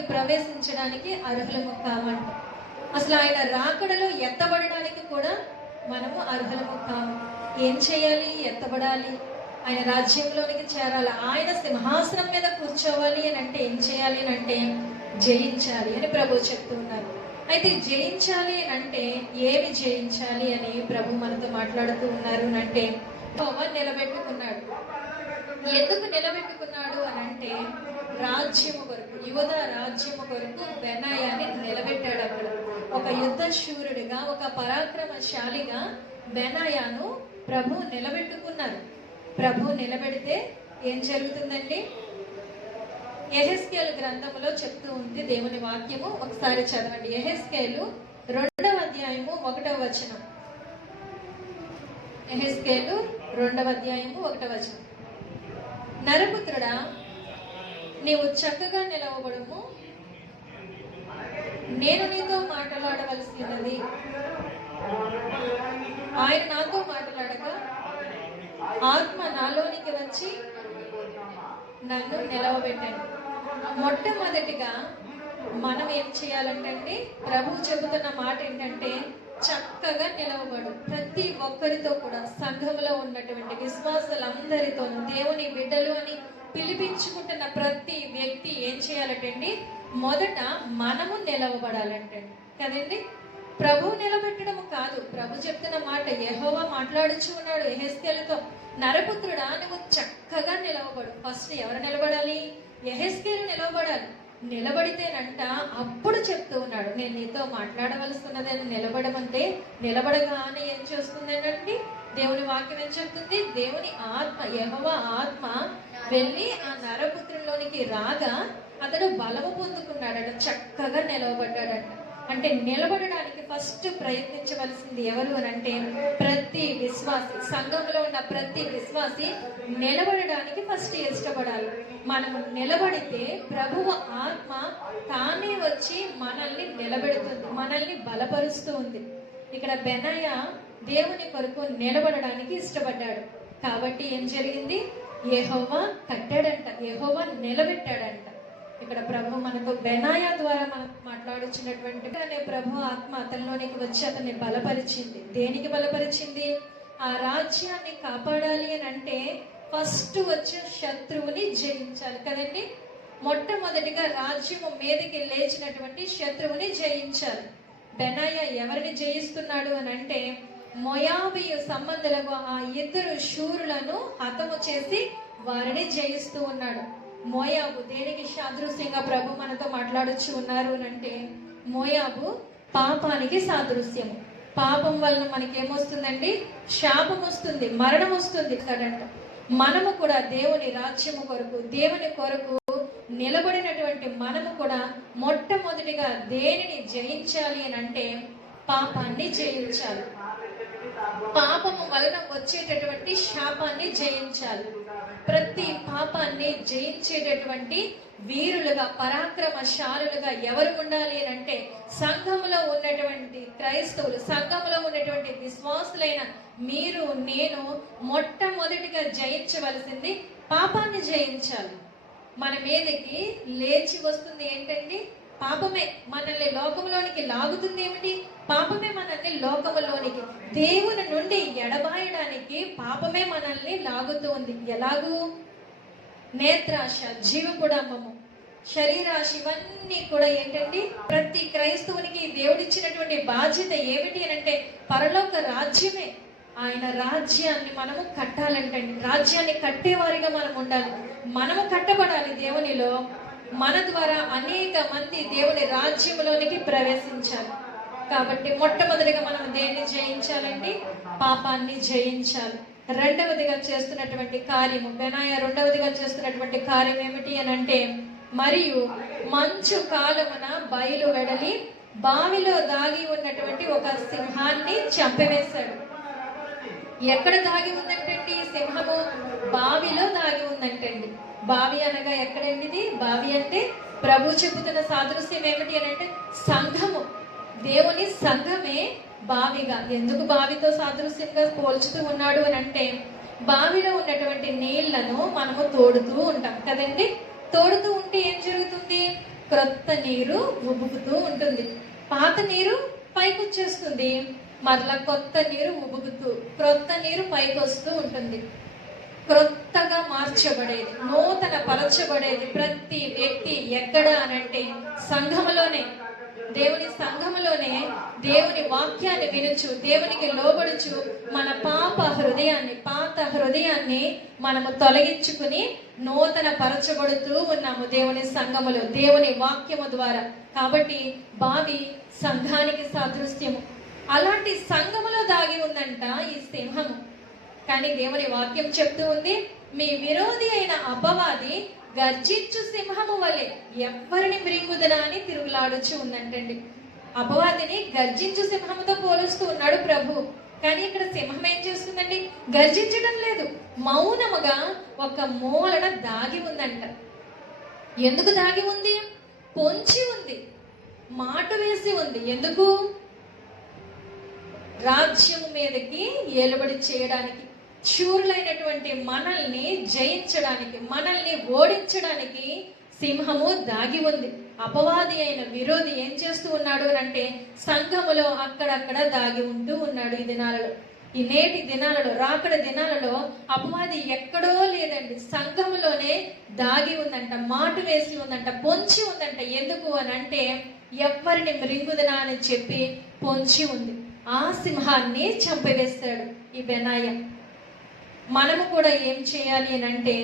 రాజ్యంలోనికి ప్రవేశించడానికి అర్హులము కామంట. అసలు ఆయన రాకడలో ఎత్తబడడానికి కూడా మనము అర్హులము కాము. ఏం చేయాలి? ఎత్తబడాలి, ఆయన రాజ్యంలోనికి చేరాలి, ఆయన సింహాసనం మీద కూర్చోవాలి అని అంటే ఏం చేయాలి అని అంటే జయించాలి అని ప్రభు చెప్తూ ఉన్నారు. అయితే జయించాలి అంటే ఏమి జయించాలి అని ప్రభు మనతో మాట్లాడుతూ ఉన్నారు అంటే నిలబెట్టుకున్నాడు. ఎందుకు నిలబెట్టుకున్నాడు అని అంటే రాజ్యము కొరకు, యూదా రాజ్యము కొరకు బెనాయాని నిలబెట్టాడు. అక్కడ ఒక యుద్ధ శూరుడిగా, ఒక పరాక్రమశాలిగా బెనాయాను ప్రభు నిలబెట్టుకున్నారు. ప్రభు నిలబెడితే ఏం జరుగుతుందండి? యెహెజ్కేలు గ్రంథములో చెప్తూ ఉంది దేవుని వాక్యము. ఒకసారి చదవండి. యెహెజ్కేలు 2వ అధ్యాయము 1వ వచనం. యెహెజ్కేలు 2వ అధ్యాయము 1వ వచనం. నరపుత్రుడా, నీవు చక్కగా నిలవబడుము, నేను నీతో మాట్లాడవలసినది. ఆయన నాతో మాట్లాడగా ఆత్మ నాలోనికి వచ్చి నన్ను నిలవబెట్టాను. మొట్టమొదటిగా మనం ఏం చేయాలంటే, ప్రభు చెబుతున్న మాట ఏంటంటే చక్కగా నిలవబడు. ప్రతి ఒక్కరితో కూడా, సంఘంలో ఉన్నటువంటి విశ్వాసులందరితోనూ, దేవుని బిడ్డలు అని పిలిపించుకుంటున్న ప్రతి వ్యక్తి ఏం చేయాలంటండి? మొదట మనము నిలవబడాలంటండి కదండి. ప్రభు నిలబెట్టడం కాదు, ప్రభు చెప్తున్న మాట. యెహోవా మాట్లాడుచు ఉన్నాడు యెహెజ్కేలుతో, నరపుత్రుడా నువ్వు చక్కగా నిలవబడు. ఫస్ట్ ఎవరు నిలబడాలి? యెహెజ్కేలు నిలవబడాలి. నిలబడితేనంట అప్పుడు చెప్తూ ఉన్నాడు, నేను నీతో మాట్లాడవలసినదని. నిలబడమంటే నిలబడగానే ఏం చేస్తుందండి? దేవుని వాక్యం ఏం చెప్తుంది? దేవుని ఆత్మ, యెహోవా ఆత్మ వెళ్ళి ఆ నరపుత్రుల్లోనికి రాగా అతడు బలము పొందుకున్నాడట, చక్కగా నిలవబడ్డాడట. అంటే నిలబడడానికి ఫస్ట్ ప్రయత్నించవలసింది ఎవరు అని అంటే ప్రతి విశ్వాసి, సంఘంలో ఉన్న ప్రతి విశ్వాసి నిలబడడానికి ఫస్ట్ ఇష్టపడాలి. మనము నిలబడితే ప్రభువు ఆత్మ తానే వచ్చి మనల్ని నిలబెడుతుంది, మనల్ని బలపరుస్తూ ఉంది. ఇక్కడ బెనాయా దేవుని కొరకు నిలబడడానికి ఇష్టపడ్డాడు. కాబట్టి ఏం జరిగింది? యెహోవా కట్టాడంట, యెహోవా నిలబెట్టాడంట. ఇక్కడ ప్రభు మనతో బెనాయా ద్వారా మనకు మాట్లాడుచున్నటువంటి ప్రభు ఆత్మ అతనిలోనికి వచ్చి అతన్ని బలపరిచింది. దేనికి బలపరిచింది? ఆ రాజ్యాన్ని కాపాడాలి అని అంటే ఫస్ట్ వచ్చే శత్రువుని జయించాలి కదండి. మొట్టమొదటిగా రాజ్యము మీదకి లేచినటువంటి శత్రువుని జయించాలి. బెనాయా ఎవరిని జయిస్తున్నాడు అని అంటే మోయాబీయు సంబంధులకు ఆ ఇద్దరు శూరులను హతము చేసి వారిని జయిస్తూ ఉన్నాడు. మోయాబు దేనికి సాదృశ్యంగా ప్రభు మనతో మాట్లాడొచ్చు ఉన్నారు అంటే మోయాబు పాపానికి సాదృశ్యము. పాపం వలన మనకి ఏమొస్తుందండి? శాపం వస్తుంది, మరణం వస్తుంది కదంట. మనము కూడా దేవుని రాజ్యము కొరకు, దేవుని కొరకు నిలబడినటువంటి మనము కూడా మొట్టమొదటిగా దేనిని జయించాలి అని అంటే పాపాన్ని జయించాలి. పాపము వలన వచ్చేటటువంటి శాపాన్ని జయించాలి. ప్రతి పాపాన్ని జయించేటటువంటి వీరులుగా, పరాక్రమశాలులుగా ఎవరు ఉండాలి అని అంటే సంఘములో ఉన్నటువంటి క్రైస్తవులు, సంఘములో ఉన్నటువంటి విశ్వాసులైన మీరు నేను మొట్టమొదటిగా జయించవలసింది పాపాన్ని జయించాలి. మన మీదకి లేచి వస్తుంది ఏంటండి? పాపమే. మనల్ని లోకములోనికి లాగుతుంది ఏమిటి? పాపమే మనల్ని లోకములోనికి, దేవుని నుండి ఎడబాయడానికి పాపమే మనల్ని లాగుతూ ఉంది. ఎలాగూ? నేత్రాశ, జీవపుడమము, శరీరాశ, ఇవన్నీ కూడా ఏంటండి? ప్రతి క్రైస్తవునికి దేవుడిచ్చినటువంటి బాధ్యత ఏమిటి అని అంటే పరలోక రాజ్యమే. ఆయన రాజ్యాన్ని మనము కట్టాలంటండి. రాజ్యాన్ని కట్టేవారిగా మనం ఉండాలి. మనము కట్టబడాలి దేవునిలో. మన ద్వారా అనేక మంది దేవుని రాజ్యములోనికి ప్రవేశించాలి. కాబట్టి మొట్టమొదటిగా మనం దేన్ని జయించాలండి? పాపాన్ని జయించాలి. రెండవదిగా చేస్తున్నటువంటి కార్యము, బెనాయా రెండవదిగా చేస్తున్నటువంటి కార్యం ఏమిటి అని అంటే మరియు మంచు కాలమున బయలు వెడలి బావిలో దాగి ఉన్నటువంటి ఒక సింహాన్ని చంపివేశాడు. ఎక్కడ దాగి ఉందంటండి సింహము? బావిలో దాగి ఉందంటండి. బావి అనగా ఎక్కడండి ఇది? బావి అంటే ప్రభు చెబుతున్న సాదృశ్యం ఏమిటి అని అంటే సంఘము, దేవుని సంఘమే బావిగా. ఎందుకు బావితో సాదృశ్యంగా పోల్చుతూ ఉన్నాడు అని అంటే బావిలో ఉన్నటువంటి నీళ్లను మనము తోడుతూ ఉంటాం కదండి. తోడుతూ ఉంటే ఏం జరుగుతుంది? క్రొత్త నీరు ఉబుకుతూ ఉంటుంది. పాత నీరు పైకి వచ్చేస్తుంది, మరలా కొత్త నీరు ఉబుకుతూ క్రొత్త నీరు పైకి వస్తూ ఉంటుంది. క్రొత్తగా మార్చబడేది, నూతన పరచబడేది ప్రతి వ్యక్తి ఎక్కడ అనంటే సంఘములోనే, దేవుని సంఘములోనే. దేవుని వాక్యాన్ని వినుచు, దేవునికి లోబడుచు, మన పాత హృదయాన్ని మనము తొలగించుకుని నూతన పరచబడుతూ ఉన్నాము దేవుని సంఘములో, దేవుని వాక్యము ద్వారా. కాబట్టి బావి సంఘానికి సాదృశ్యము. అలాంటి సంఘములో దాగి ఉందంట ఈ సింహము. కానీ దేవుని వాక్యం చెప్తూ ఉంది, మీ విరోధి అయిన అపవాది గర్జించు సింహము వలె ఎవరిని మృంగుదనా అని తిరుగులాడుచు ఉందంటండి. అపవాదిని గర్జించు సింహముతో పోలుస్తూ ఉన్నాడు ప్రభు. కానీ ఇక్కడ సింహం ఏం చేస్తుందండి? గర్జించడం లేదు, మౌనముగా ఒక మూలన దాగి ఉందంట. ఎందుకు దాగి ఉంది? పొంచి ఉంది, మాటు వేసి ఉంది. ఎందుకు? రాజ్యము మీదకి ఏలుబడి చేయడానికి, శూరులైనటువంటి మనల్ని జయించడానికి, మనల్ని ఓడించడానికి సింహము దాగి ఉంది. అపవాది అయిన విరోధి ఏం చేస్తూ ఉన్నాడు అంటే సంఘములో అక్కడక్కడ దాగి ఉంటూ ఉన్నాడు. ఈ దినాలలో, ఈ నేటి దినాలలో, రాకడ దినాలలో అపవాది ఎక్కడో లేదండి, సంఘములోనే దాగి ఉందంట, మాటు వేసి ఉందంట, పొంచి ఉందంట. ఎందుకు అని అంటే ఎవరిని మృంగుదనా అని చెప్పి పొంచి ఉంది. ఆ సింహాన్ని చంపివేస్తాడు ఈ బెనాయ. మనము కూడా ఏం చేయాలి అని అంటే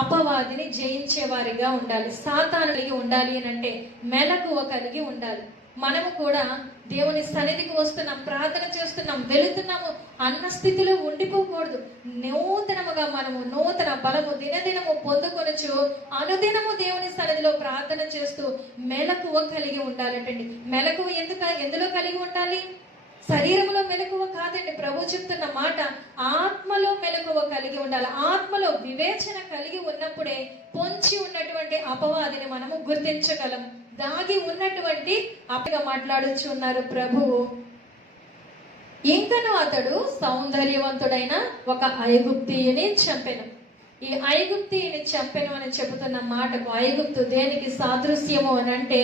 అపవాదిని జయించే వారిగా ఉండాలి, సాతానుడికి ఉండాలి అని అంటే మెలకువ కలిగి ఉండాలి. మనము కూడా దేవుని సన్నిధికి వస్తున్నాం, ప్రార్థన చేస్తున్నాం, వెళుతున్నాము అన్న స్థితిలో ఉండిపోకూడదు. నూతనముగా మనము నూతన బలము దినదినము పొందుకొనొచ్చు, అనుదినము దేవుని సన్నిధిలో ప్రార్థన చేస్తూ మెలకువ కలిగి ఉండాలటండి. మెలకువ ఎందులో కలిగి ఉండాలి? శరీరంలో మెలకువ కాదండి. ప్రభు చెప్తున్న మాట, ఆత్మలో మెలకువ కలిగి ఉండాలి. ఆత్మలో వివేచన కలిగి ఉన్నప్పుడే పొంచి ఉన్నటువంటి అపవాదిని మనము గుర్తించగలం. దాగి ఉన్నటువంటి అప్పగా మాట్లాడుచున్నారు ప్రభువు. ఇంకను అతడు సౌందర్యవంతుడైన ఒక ఐగుప్తీయుని చంపెను. ఈ ఐగుప్తీయుని చంపెను అని చెబుతున్న మాటకు, ఐగుప్తు దేనికి సాదృశ్యము అని అంటే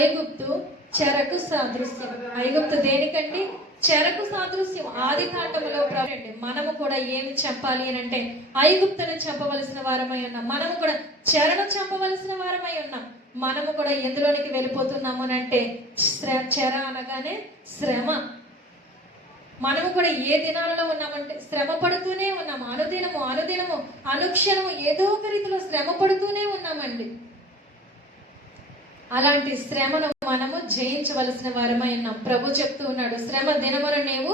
ఐగుప్తు చెరకు సాదృశ్యం. ఐగుప్తు దేనికండి? చెరకు సాదృశ్యం. ఆది కాండములో ప్రభు మనము కూడా ఏమి చెప్పాలి అని అంటే ఐగుప్తును చంపవలసిన వారమై ఉన్నాం, మనము కూడా చెరను చంపవలసిన వారమై ఉన్నాం. మనము కూడా ఎందులోనికి వెళ్ళిపోతున్నాము అని అంటే చెర అనగానే శ్రమ. మనము కూడా ఏ దినాలలో ఉన్నామంటే శ్రమ పడుతూనే ఉన్నాము, అనుదినము అనుక్షణము ఏదో ఒక రీతిలో శ్రమ పడుతూనే ఉన్నామండి. అలాంటి శ్రమను మనము జయించవలసిన వారమై ఉన్నాం. ప్రభు చెప్తూ ఉన్నాడు, శ్రమ దినమున నీవు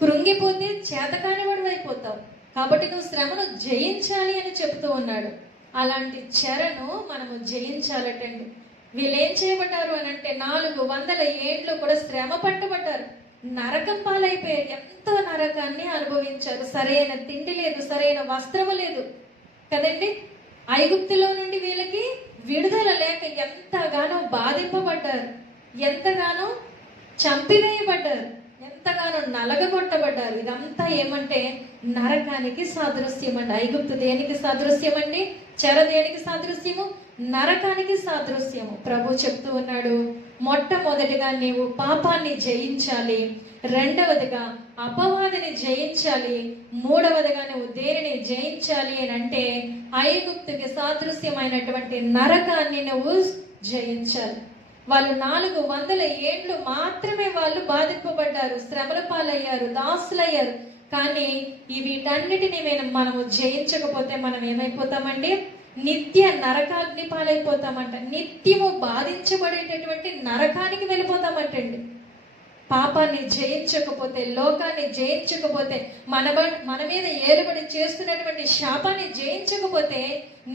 కృంగిపోతే చేతకాని వాడు అయిపోతావు, కాబట్టి నువ్వు శ్రమను జయించాలి అని చెప్తూ ఉన్నాడు. అలాంటి చెరను మనము జయించాలటండి. వీళ్ళు ఏం చేయబడ్డారు అని అంటే 400 ఏండ్లు కూడా శ్రమ పట్టబడ్డారు, నరకం పాలైపోయారు, ఎంతో నరకాన్ని అనుభవించారు. సరైన తిండి లేదు, సరైన వస్త్రము లేదు కదండి. ఐగుప్తులో నుండి వీళ్ళకి విడుదల లేక ఎంతగానో బాధింపబడ్డారు, ఎంతగానో చంపివేయబడ్డారు, ఎంతగానో నలగగొట్టబడ్డారు. ఇదంతా ఏమంటే నరకానికి సాదృశ్యం అండి. ఐగుప్తు దేనికి సాదృశ్యం అండి? చెర దేనికి సాదృశ్యము? నరకానికి సాదృశ్యము. ప్రభు చెప్తూ ఉన్నాడు, మొట్టమొదటిగా నీవు పాపాన్ని జయించాలి, రెండవదిగా అపవాదిని జయించాలి, మూడవదిగా నువ్వు దేనిని జయించాలి అని అంటే ఐగుప్తుకి సాదృశ్యమైనటువంటి నరకాన్ని నువ్వు జయించాలి. వాళ్ళు 400 ఏండ్లు మాత్రమే వాళ్ళు బాధింపబడ్డారు, శ్రమల పాలయ్యారు, దాసులయ్యారు. కానీ వీటన్నిటిని మనము జయించకపోతే మనం ఏమైపోతామండి? నిత్య నరకాగ్ని పాలైపోతామంట. నిత్యము బాధించబడేటటువంటి నరకానికి వెళ్ళిపోతామంటండి. పాపాన్ని జయించకపోతే, లోకాన్ని జయించకపోతే, మన మీద ఏలుబడి చేస్తున్నటువంటి శాపాన్ని జయించకపోతే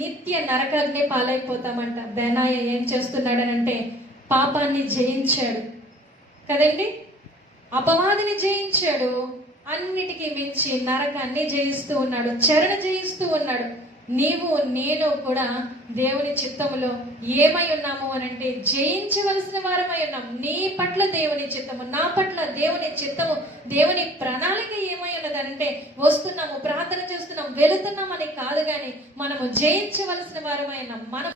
నిత్య నరకాగ్ని పాలైపోతామంట. బెనాయ ఏం చేస్తున్నాడనంటే పాపాన్ని జయించాడు కదండి, అపవాదిని జయించాడు, అన్నిటికీ మించి నరకాన్ని జయిస్తూ ఉన్నాడు, చెరను జయిస్తూ ఉన్నాడు. నీవు నేను కూడా దేవుని చిత్తములో ఏమై ఉన్నాము అని అంటే జయించవలసిన వారమై ఉన్నాం. నీ పట్ల దేవుని చిత్తము, నా పట్ల దేవుని చిత్తము, దేవుని ప్రణాళిక ఏమై ఉన్నదంటే వస్తున్నాము, ప్రార్థన చేస్తున్నాం, వెళుతున్నాం అని కాదు, కానీ మనము జయించవలసిన వారమై ఉన్నాం. మనం